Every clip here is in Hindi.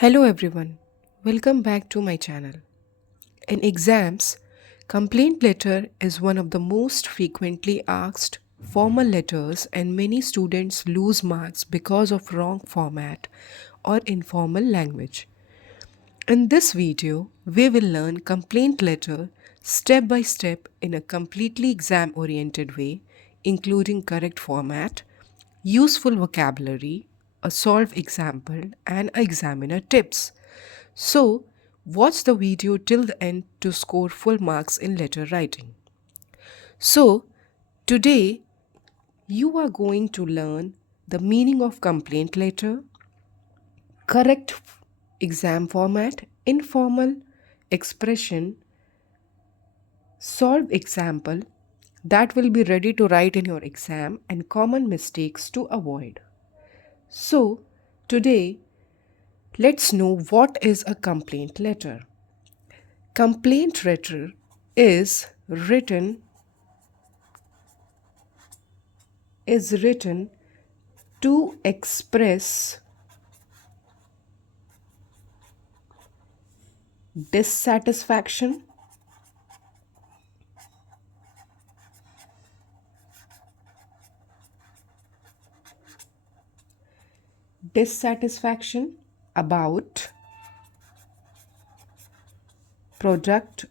Hello everyone, welcome back to my channel. In exams, complaint letter is one of the most frequently asked formal letters, and many students lose marks because of wrong format or informal language. In this video, we will learn complaint letter step by step in a completely exam oriented way, including correct format, useful vocabulary, a solved example, and examiner tips. So, watch the video till the end to score full marks in letter writing. So, today you are going to learn the meaning of complaint letter, correct exam format, informal expression, solved example that will be ready to write in your exam, and common mistakes to avoid. So, today let's know what is a complaint letter. Complaint letter is written to express dissatisfaction, dissatisfaction about product,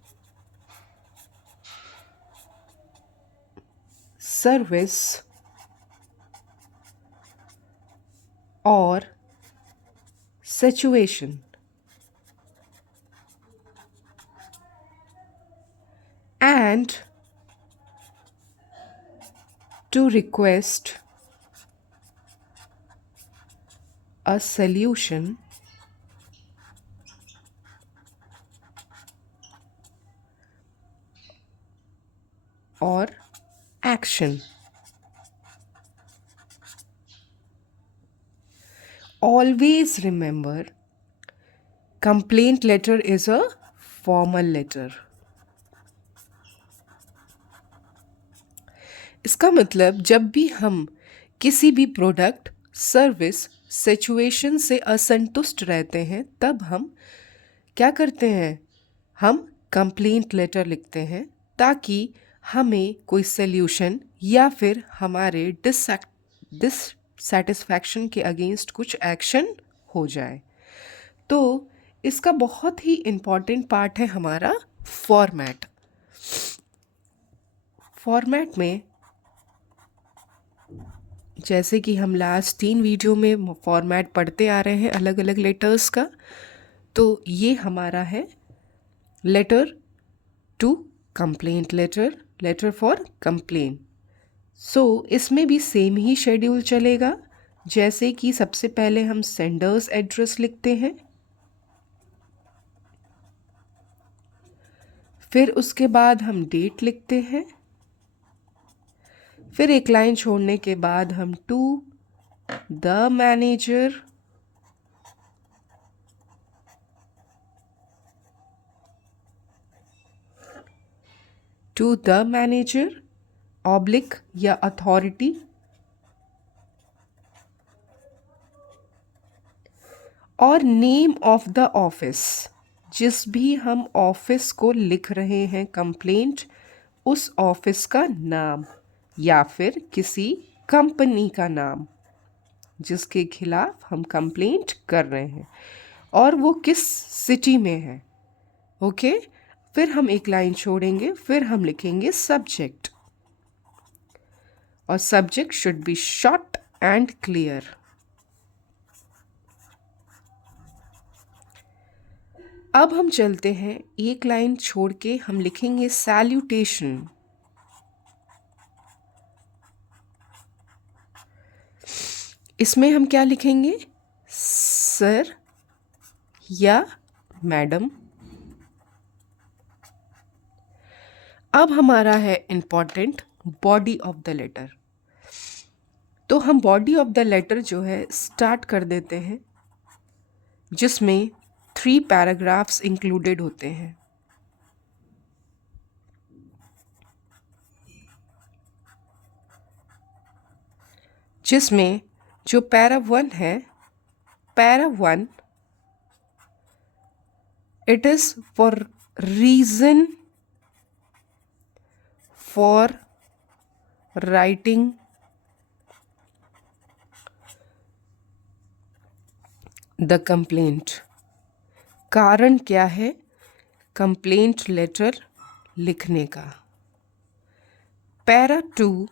service, or situation, and to request a solution or action. Always remember, complaint letter is a formal letter. इसका मतलब जब भी हम किसी भी प्रोडक्ट, सर्विस, सिचुएशन से असंतुष्ट रहते हैं तब हम क्या करते हैं? हम कंप्लेंट लेटर लिखते हैं ताकि हमें कोई सल्यूशन या फिर हमारे डिससेटिस्फैक्शन के अगेंस्ट कुछ एक्शन हो जाए। तो इसका बहुत ही इम्पॉर्टेंट पार्ट है हमारा फॉर्मेट। फॉर्मेट में जैसे कि हम लास्ट 3 वीडियो में फॉर्मेट पढ़ते आ रहे हैं अलग अलग लेटर्स का, तो ये हमारा है letter to complaint letter, letter for complain. So इसमें भी सेम ही शेड्यूल चलेगा, जैसे कि सबसे पहले हम सेंडर्स एड्रेस लिखते हैं, फिर उसके बाद हम डेट लिखते हैं, फिर एक लाइन छोड़ने के बाद हम टू द मैनेजर, ऑब्लिक या अथॉरिटी, और नेम ऑफ द ऑफिस। जिस भी हम ऑफिस को लिख रहे हैं कंप्लेंट, उस ऑफिस का नाम या फिर किसी कंपनी का नाम जिसके खिलाफ हम कंप्लेंट कर रहे हैं और वो किस सिटी में है। ओके, फिर हम एक लाइन छोड़ेंगे, फिर हम लिखेंगे सब्जेक्ट, और subject should be short and clear. अब हम चलते हैं, एक लाइन छोड़ के हम लिखेंगे सैल्यूटेशन। इसमें हम क्या लिखेंगे? सर या मैडम। अब हमारा है important body of the letter. तो हम बॉडी ऑफ द लेटर जो है स्टार्ट कर देते हैं, जिसमें 3 पैराग्राफ्स इंक्लूडेड होते हैं। जिसमें जो पैरा 1 है, para 1 It is for reason for writing the complaint. कारण क्या है कंप्लेंट लेटर लिखने का? Para 2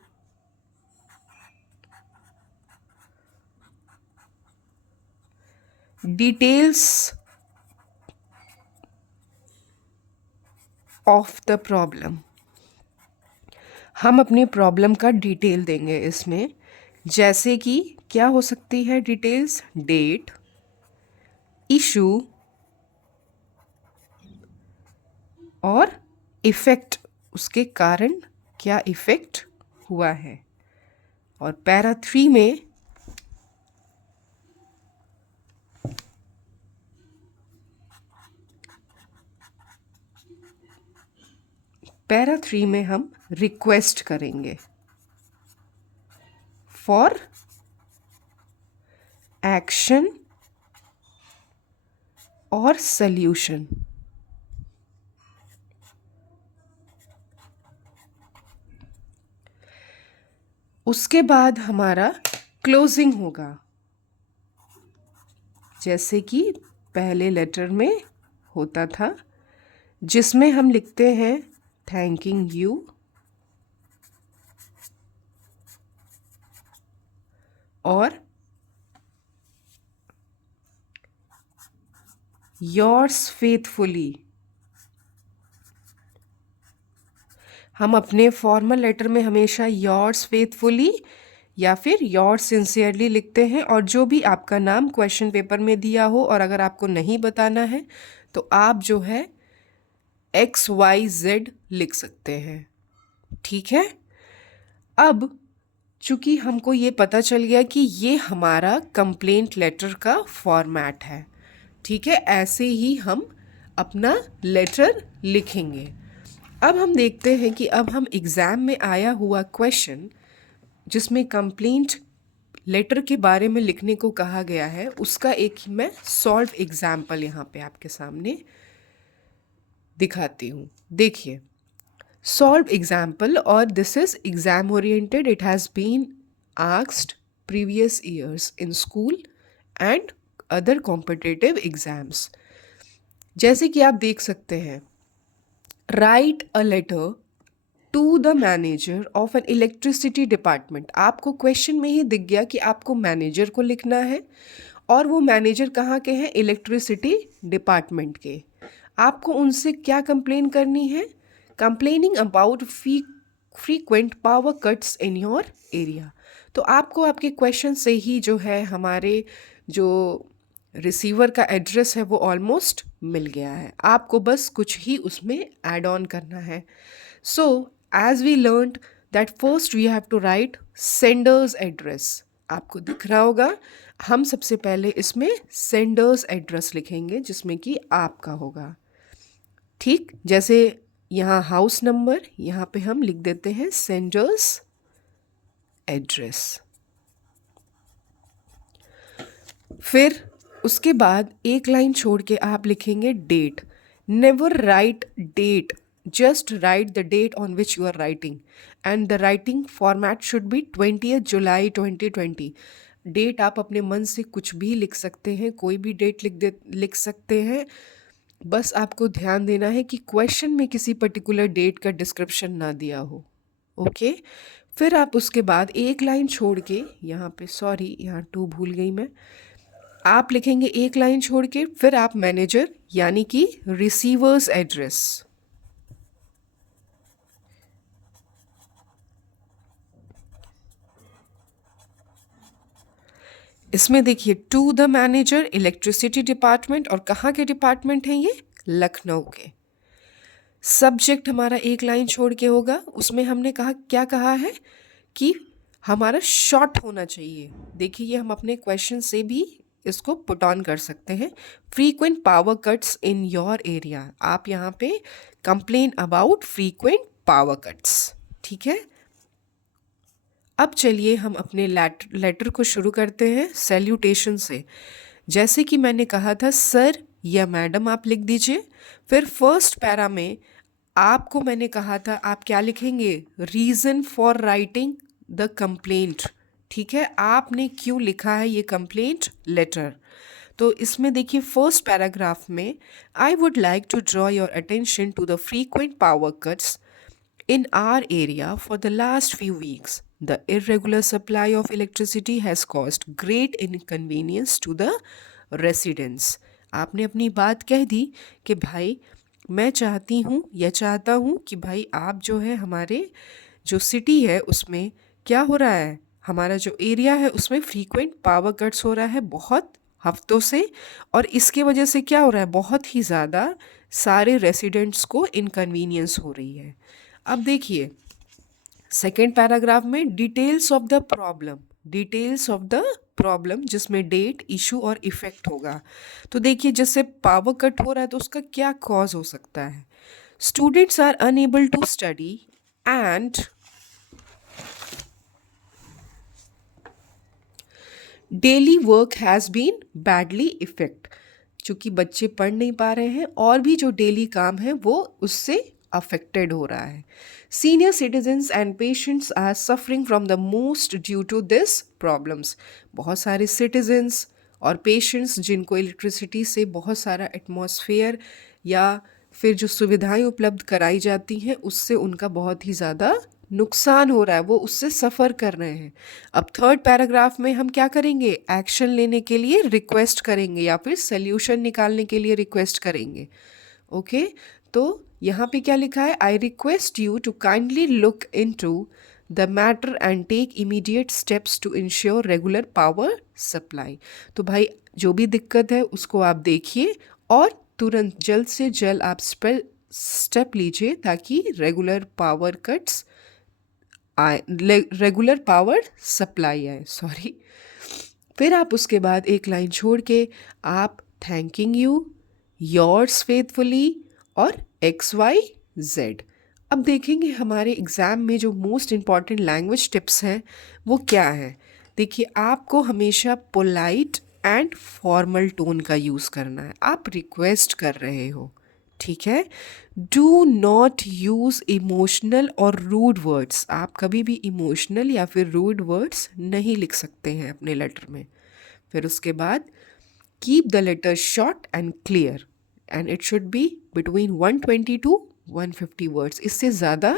details of the problem. हम अपनी प्रॉब्लम का डिटेल देंगे इसमें, जैसे कि क्या हो सकती है डिटेल्स? डेट, इशू और इफ़ेक्ट, उसके कारण क्या इफ़ेक्ट हुआ है. और पैरा 3 में हम रिक्वेस्ट करेंगे फॉर एक्शन और सल्यूशन. उसके बाद हमारा क्लोजिंग होगा, जैसे कि पहले लेटर में होता था, जिसमें हम लिखते हैं थैंकिंग यू और योर्स फेथफुली. हम अपने फॉर्मल लेटर में हमेशा योर्स फेथफुली या फिर योर्स सिंसियरली लिखते हैं, और जो भी आपका नाम क्वेश्चन पेपर में दिया हो, और अगर आपको नहीं बताना है तो आप जो है XYZ लिख सकते हैं. ठीक है. अब चूंकि हमको ये पता चल गया कि ये हमारा कंप्लेंट लेटर का फॉर्मेट है, ठीक है, ऐसे ही हम अपना लेटर लिखेंगे. अब हम देखते हैं कि अब हम एग्ज़ाम में आया हुआ क्वेश्चन जिसमें कंप्लेंट लेटर के बारे में लिखने को कहा गया है, उसका एक मैं सॉल्व एग्जाम्पल यहाँ पे आपके सामने दिखाती हूँ. देखिए, सॉल्व एग्जाम्पल, और this is exam oriented. It has been asked previous years in school and other competitive exams. जैसे कि आप देख सकते हैं, write a letter to the manager of an electricity department. आपको क्वेश्चन में ही दिख गया कि आपको मैनेजर को लिखना है, और वो मैनेजर कहाँ के हैं? इलेक्ट्रिसिटी डिपार्टमेंट के. आपको उनसे क्या कंप्लेन करनी है? Complaining about frequent power cuts in your area. तो आपको आपके क्वेश्चन से ही जो है हमारे जो रिसीवर का एड्रेस है वो ऑलमोस्ट मिल गया है. आपको बस कुछ ही उसमें ऐड ऑन करना है. So as we learned that first we have to write sender's address. आपको दिख रहा होगा, हम सबसे पहले इसमें सेंडर्स एड्रेस लिखेंगे, जिसमें कि आपका होगा. ठीक, जैसे यहाँ हाउस नंबर, यहाँ पे हम लिख देते हैं सेंडर्स एड्रेस. फिर उसके बाद एक लाइन छोड़ के आप लिखेंगे date. Never write date, just write the date on which you are writing, and the writing format should be 20th July 2020. Date आप अपने मन से कुछ भी लिख सकते हैं, कोई भी डेट लिख सकते हैं. बस आपको ध्यान देना है कि क्वेश्चन में किसी पर्टिकुलर डेट का डिस्क्रिप्शन ना दिया हो. ओके. फिर आप उसके बाद एक लाइन छोड़ के, यहाँ पे सॉरी यहाँ 2 भूल गई मैं, आप लिखेंगे एक लाइन छोड़ के, फिर आप मैनेजर यानी कि रिसीवर्स एड्रेस. इसमें देखिए to the manager electricity department, और कहाँ के डिपार्टमेंट हैं ये? लखनऊ के. सब्जेक्ट हमारा एक लाइन छोड़ के होगा, उसमें हमने कहा क्या कहा है कि हमारा शॉर्ट होना चाहिए. देखिए ये हम अपने क्वेश्चन से भी इसको पुट ऑन कर सकते हैं. Frequent power cuts in your area. आप यहाँ पे complain about frequent power cuts. ठीक है. अब चलिए हम अपने लेटर को शुरू करते हैं सैल्यूटेशन से. जैसे कि मैंने कहा था, सर या मैडम आप लिख दीजिए। फिर फर्स्ट पैरा में आपको मैंने कहा था आप क्या लिखेंगे, reason for writing the complaint. ठीक है, आपने क्यों लिखा है ये कंप्लेंट लेटर। तो इसमें देखिए फर्स्ट पैराग्राफ में, I would like to draw your attention to the frequent power cuts in our area for the last few weeks. The irregular supply of electricity has caused great inconvenience to the residents. आपने अपनी बात कह दी कि भाई मैं चाहती हूँ या चाहता हूँ कि भाई आप जो है हमारे जो सिटी है उसमें क्या हो रहा है, हमारा जो एरिया है उसमें फ्रीक्वेंट पावर कट्स हो रहा है बहुत हफ्तों से, और इसके वजह से क्या हो रहा है, बहुत ही ज़्यादा सारे रेसिडेंट्स को इनकन्वीनियंस हो रही है। अब देखिए सेकेंड पैराग्राफ में डिटेल्स ऑफ द प्रॉब्लम जिसमें डेट, इशू और इफेक्ट होगा। तो देखिए जैसे पावर कट हो रहा है तो उसका क्या कॉज हो सकता है। Students are unable to study and daily work has been badly effect. चूँकि बच्चे पढ़ नहीं पा रहे हैं और भी जो डेली काम है वो उससे अफेक्टेड हो रहा है। Senior citizens and patients are suffering from the most due to this problems. बहुत सारे सिटीजन्स और पेशेंट्स जिनको इलेक्ट्रिसिटी से बहुत सारा एटमॉस्फेयर या फिर जो सुविधाएं उपलब्ध कराई जाती हैं उससे उनका बहुत ही ज़्यादा नुकसान हो रहा है, वो उससे सफ़र कर रहे हैं। अब थर्ड पैराग्राफ में हम क्या करेंगे, एक्शन लेने के लिए रिक्वेस्ट करेंगे या फिर सल्यूशन निकालने के लिए रिक्वेस्ट करेंगे। ओके, तो यहाँ पे क्या लिखा है, I request you to kindly look into the matter and take immediate steps to ensure regular power supply. तो भाई जो भी दिक्कत है उसको आप देखिए और तुरंत जल्द से जल्द आप स्टेप लीजिए ताकि रेगुलर पावर सप्लाई आए, सॉरी। फिर आप उसके बाद एक लाइन छोड़ के आप थैंकिंग यू, योर्स फेथफुली और XYZ। अब देखेंगे हमारे एग्ज़ाम में जो मोस्ट इम्पॉर्टेंट लैंग्वेज टिप्स हैं वो क्या है। देखिए आपको हमेशा पोलाइट एंड फॉर्मल टोन का यूज़ करना है, आप रिक्वेस्ट कर रहे हो, ठीक है। डू नॉट यूज़ इमोशनल और रूड वर्ड्स, आप कभी भी इमोशनल या फिर रूड वर्ड्स नहीं लिख सकते हैं अपने लेटर में। फिर उसके बाद keep the letter short and clear and it should be between 120 to 150 words, इससे ज़्यादा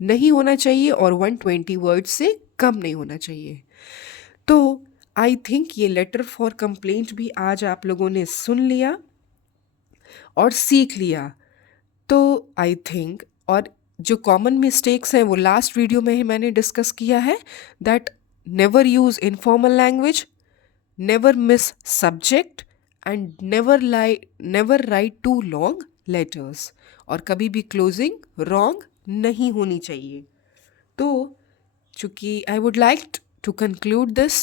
नहीं होना चाहिए और 120 वर्ड्स से कम नहीं होना चाहिए। तो आई थिंक ये लेटर फॉर कंप्लेंट भी आज आप लोगों ने सुन लिया और सीख लिया। तो आई थिंक, और जो कॉमन मिस्टेक्स हैं वो लास्ट वीडियो में ही मैंने डिस्कस किया है, that never use informal language, never miss subject and never write too long letters, और कभी भी क्लोजिंग रॉन्ग नहीं होनी चाहिए। तो चूँकि आई would like to conclude this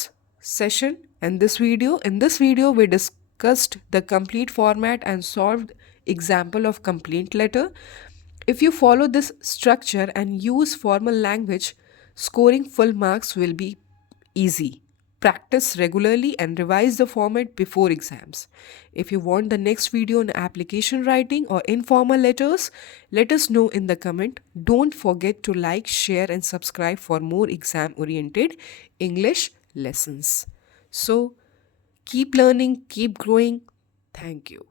session and this video. In this video, we discussed the complete format and solved example of complaint letter. If you follow this structure and use formal language, scoring full marks will be easy. Practice regularly and revise the format before exams. If you want the next video on application writing or informal letters, let us know in the comment. Don't forget to like, share and subscribe for more exam-oriented English lessons. So, keep learning, keep growing. Thank you.